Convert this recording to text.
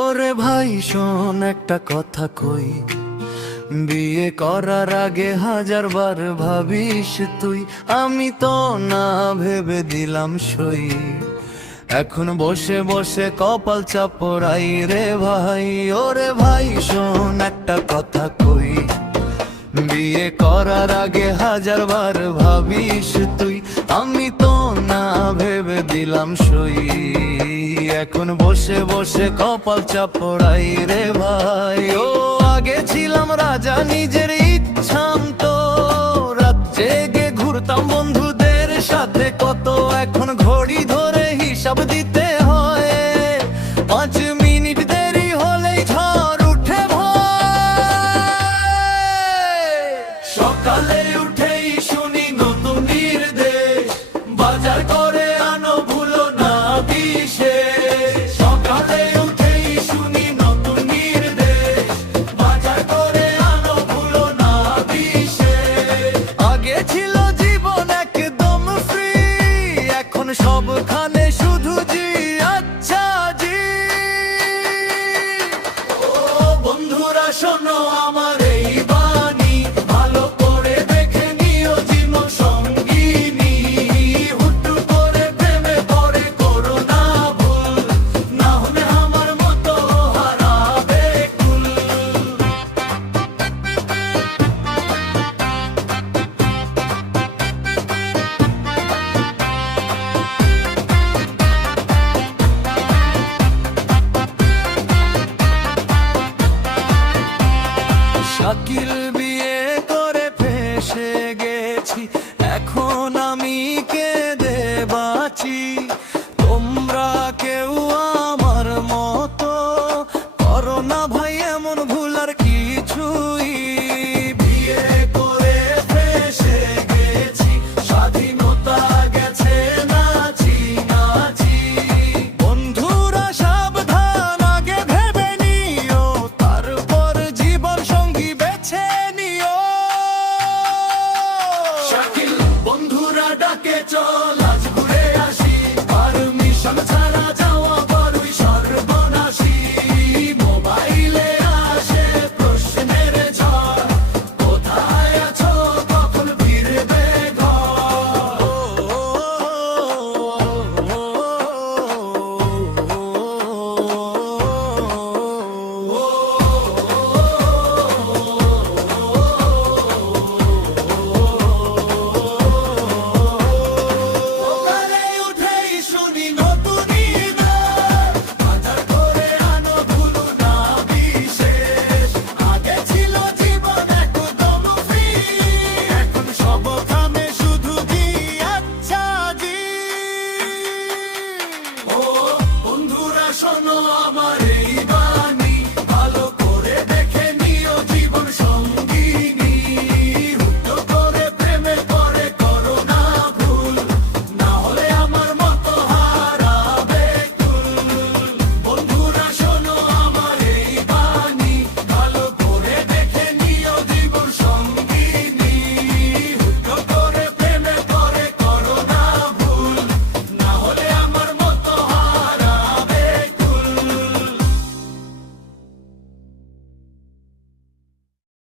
ওরে ভাই শোন একটা কথা কই, বিয়ে করার আগে 1000 বার ভাবিস তুই। আমি তো না ভেবে দিলাম সই, এখন বসে বসে কপাল চাপড়াই রে ভাই। ওরে ভাই শোন একটা কথা কই, বিয়ে করার আগে 1000 বার ভাবিস তুই। আমি তো না ভেবে দিলাম সই, এখন বসে বসে কপাল চাপড়াই রে ভাই। ও আগে ছিলাম রাজা নিজের ইচ্ছাম তো, রাত জেগে ঘুরতাম বন্ধুদের সাথে কত, এখন ঘড়ি ধরে হিসাব দিতে হয়, 5 মিনিট দেরি হলেই ঝড় উঠে ভয়। সকালে উঠেই শুনি নতুন নির্দেশ, বাজার করে আনো ভুলো না বিশেষ। সকালে উঠেই শুনি নতুন নির্দেশ, বাজার করে আনো ভুলো না বিশেষ। আগে ছিল জীবন একদম ফ্রি, এখন সবখানে শুধু জি আচ্ছা জি। ও বন্ধুরা শোনো আমার এই বাণী, ভালো করে দেখে নিও জীবন সঙ্গিনী। হুট্টু করে প্রেমে পড়ে করো না ভুল, না হলে আমার মতো হারাবে কুল। শাকিল বিয়ে করে ফেসে গেছি, এখন আমি কেঁদে বাঁচি। তোমরা কেউ আমার মতো করো না ভাই এমন ভুল আর কিছুই। বিয়ে করে ফেসে গেছি, স্বাধীনতা গেছে নাচি নাচি। বন্ধুরা সাবধান আগে ভেবে নিও, তারপর জীবন সঙ্গী বেছে নিও। শাকিল বন্ধুরা ডাকে চল আজ ঘুরে আসি, পারমিশন ছাড়া যাওয়া বড়ই সর্বনাশী। মোবাইলে আসে প্রশ্নের ঝড়, কোথায় আছো কখন ফিরবে সকালে উঠেই শুনি নতুন ইদার, বাজার করে আনো ভুলো না বিশেষ। আগে ছিল জীবন একদম ফ্রি, এখন সবখানে শুধু জি আচ্ছা জি। ও বন্ধুরা শোনো আমার